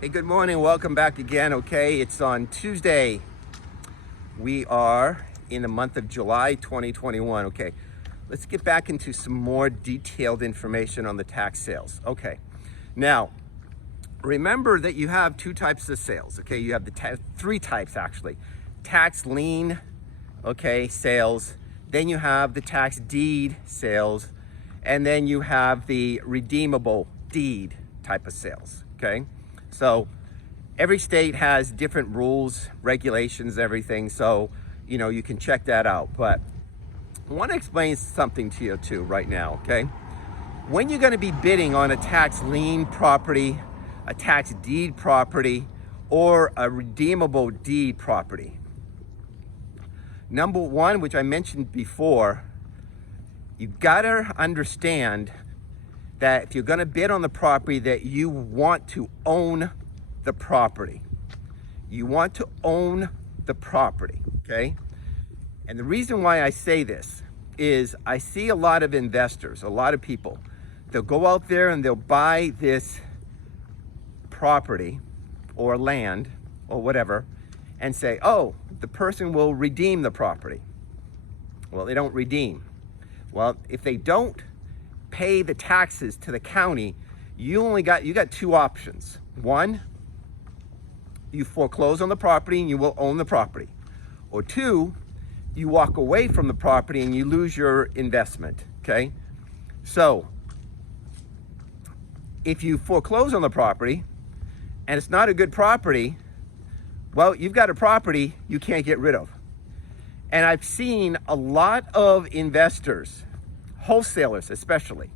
Hey, good morning. Welcome back again. Okay, it's on Tuesday. We are in the month of July 2021. Okay, let's get back into some more detailed information on the tax sales. Okay, now remember that you have two types of sales. Okay, you have three types actually: tax lien, okay, sales. Then you have the tax deed sales, and then you have the redeemable deed type of sales. Okay. So every state has different rules, regulations, everything. So, you can check that out. But I want to explain something to you too right now, okay? When you're going to be bidding on a tax lien property, a tax deed property, or a redeemable deed property. Number one, which I mentioned before, you gotta understand that if you're going to bid on the property, that you want to own the property. You want to own the property, okay? And the reason why I say this is I see a lot of investors, a lot of people, they'll go out there and they'll buy this property or land or whatever and say, oh, the person will redeem the property. Well, they don't redeem. Well, if they don't pay the taxes to the county, you got two options. One, you foreclose on the property and you will own the property. Or two, you walk away from the property and you lose your investment, okay? So, if you foreclose on the property and it's not a good property, well, you've got a property you can't get rid of. And I've seen a lot of investors, wholesalers especially,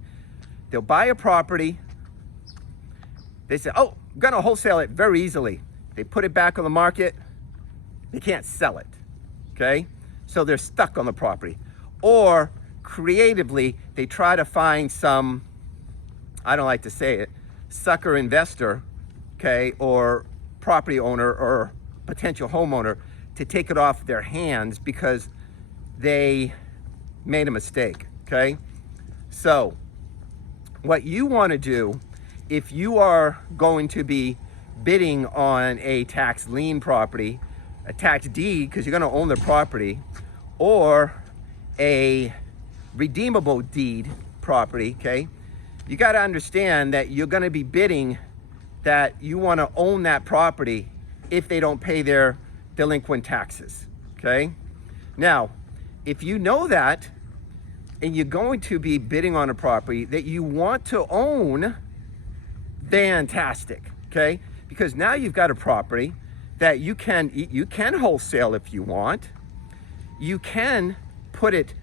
they'll buy a property, they say, oh, I'm gonna wholesale it very easily. They put it back on the market, they can't sell it, okay? So they're stuck on the property. Or creatively, they try to find some, I don't like to say it, sucker investor, okay, or property owner or potential homeowner to take it off their hands because they made a mistake, okay? So what you want to do if you are going to be bidding on a tax lien property, a tax deed, because you're going to own the property, or a redeemable deed property, okay, you got to understand that you're going to be bidding that you want to own that property if they don't pay their delinquent taxes, okay? Now, if you know that and you're going to be bidding on a property that you want to own, fantastic, okay? Because now you've got a property that you can wholesale if you want. You can put it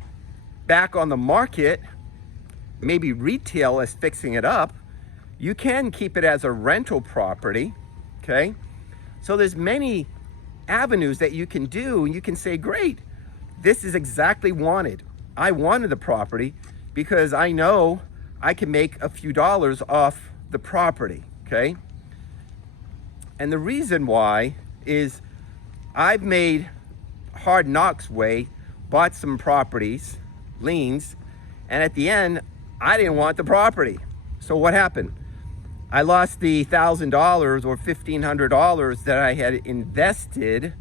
back on the market, maybe retail as fixing it up. You can keep it as a rental property, okay? So there's many avenues that you can do, and you can say, great, this is exactly wanted. I wanted the property because I know I can make a few dollars off the property, okay? And the reason why is I've made hard knocks way, bought some properties, liens, and at the end, I didn't want the property. So what happened? I lost the $1,000 or $1,500 that I had invested,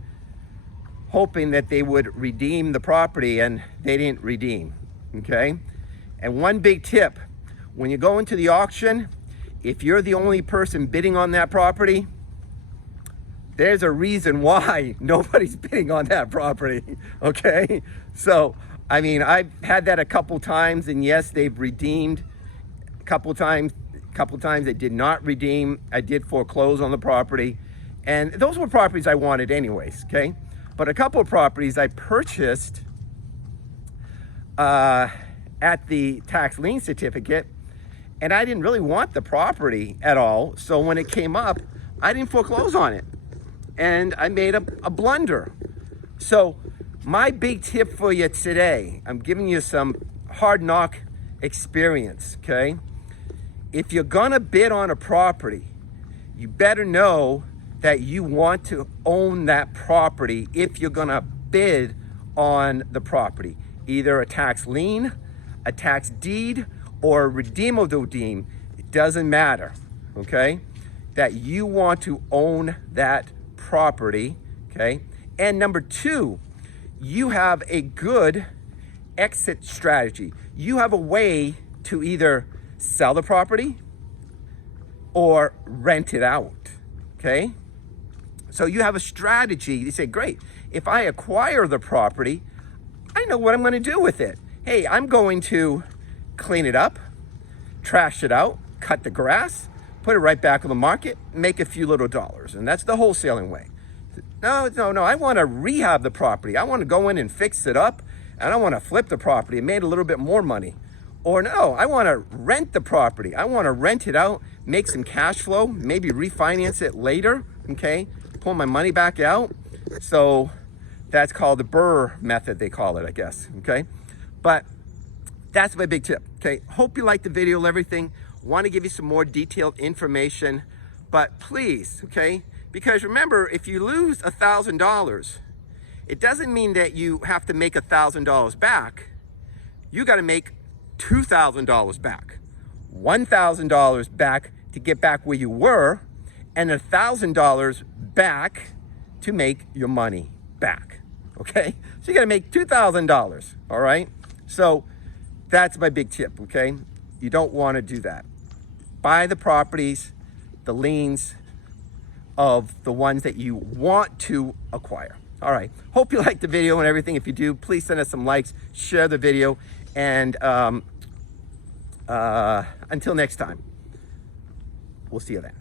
hoping that they would redeem the property, and they didn't redeem, okay? And one big tip, when you go into the auction, if you're the only person bidding on that property, there's a reason why nobody's bidding on that property, okay? So, I mean, I've had that a couple times, and yes, they've redeemed. A couple times they did not redeem. I did foreclose on the property, and those were properties I wanted anyways, okay? But a couple of properties I purchased at the tax lien certificate, and I didn't really want the property at all. So when it came up, I didn't foreclose on it, and I made a blunder. So my big tip for you today, I'm giving you some hard knock experience, okay? If you're gonna bid on a property, you better know that you want to own that property if you're gonna bid on the property. Either a tax lien, a tax deed, or a redeemable deed. It doesn't matter, okay? that you want to own that property, okay? And number two, you have a good exit strategy. You have a way to either sell the property or rent it out, okay? So you have a strategy. You say, great, if I acquire the property, I know what I'm going to do with it. Hey, I'm going to clean it up, trash it out, cut the grass, put it right back on the market, make a few little dollars. And that's the wholesaling way. No, I want to rehab the property. I want to go in and fix it up, and I want to flip the property and make a little bit more money. Or no, I want to rent the property. I want to rent it out, make some cash flow, maybe refinance it later, okay? Pull my money back out. So that's called the Burr method, they call it, I guess, okay? But that's my big tip, okay? Hope you liked the video and everything. Want to give you some more detailed information, but please, okay? Because remember, if you lose $1,000, it doesn't mean that you have to make $1,000 back. You got to make $2,000 back, $1,000 back to get back where you were, and $1,000 back to make your money back, okay? So you got to make $2,000, all right? So that's my big tip, okay? You don't want to do that. Buy the properties, the liens of the ones that you want to acquire. All right, hope you liked the video and everything. If you do, please send us some likes, share the video, and until next time, we'll see you then.